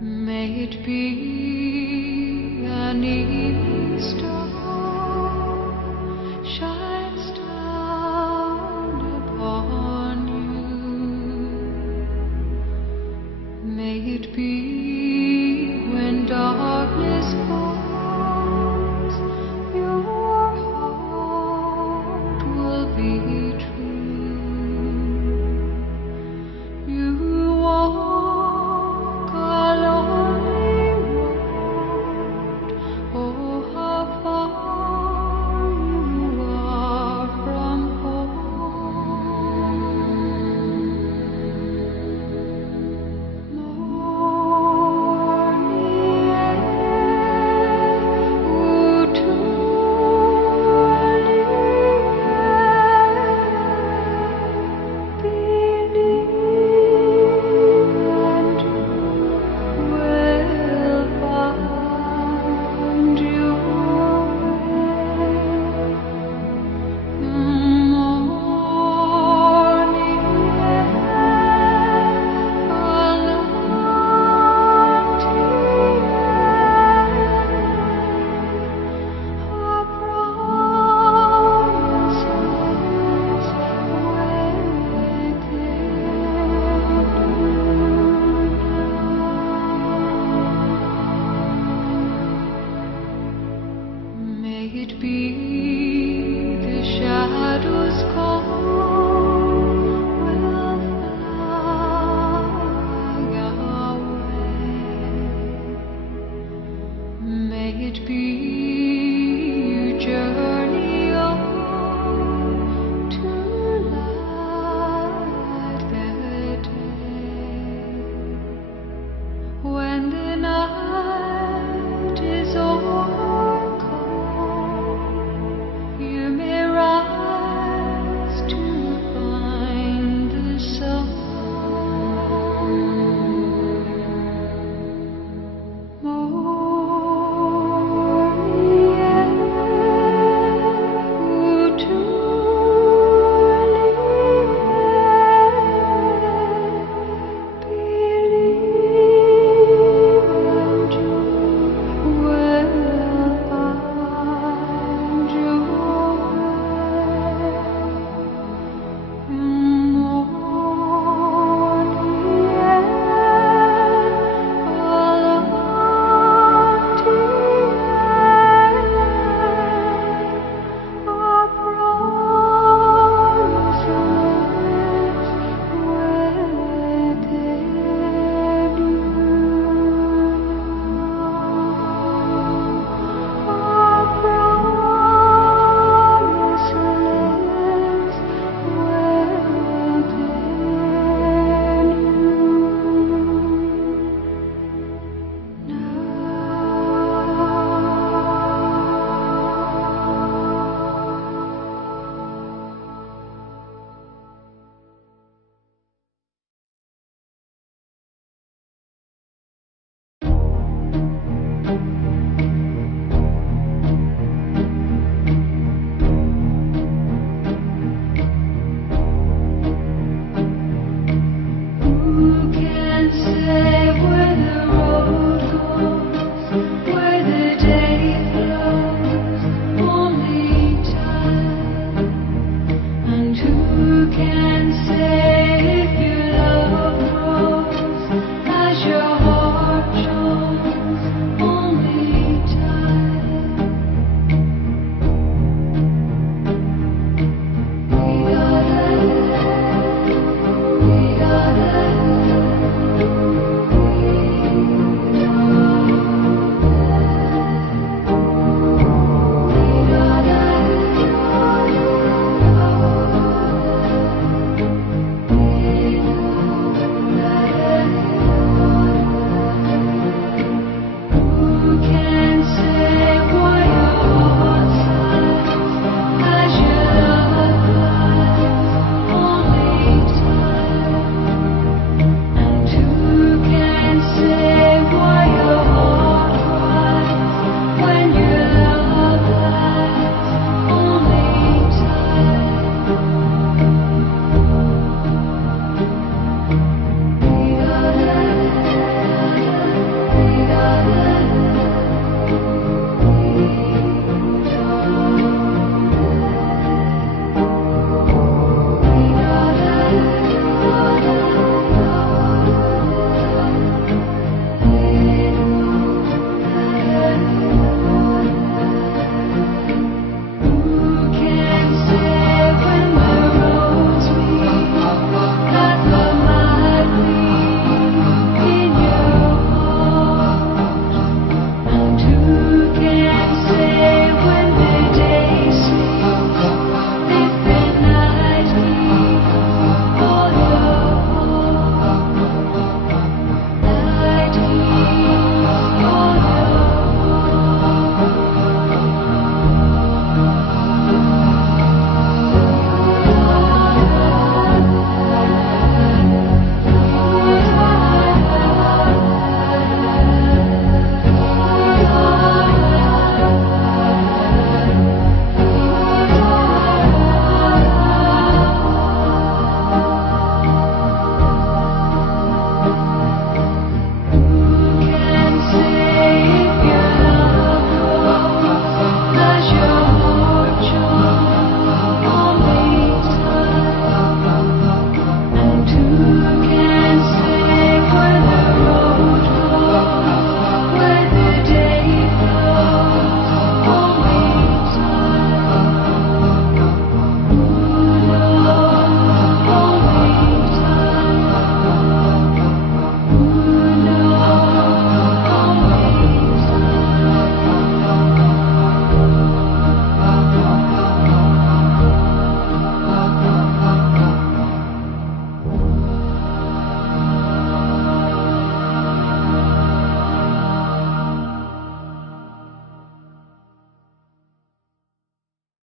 May it be an evening star shines down upon you. May it be when darkness falls, your heart will be true. You walk a lonely road. Oh, how far you are from home. Morning air, may it be the shadows call will fly away. May it be you journey on to light the day. When the night is overcome, you may rise to find the sun. Morning air, believe and you will find your way. Morning air, who can say where the road goes, where the day flows? Only time. And who can say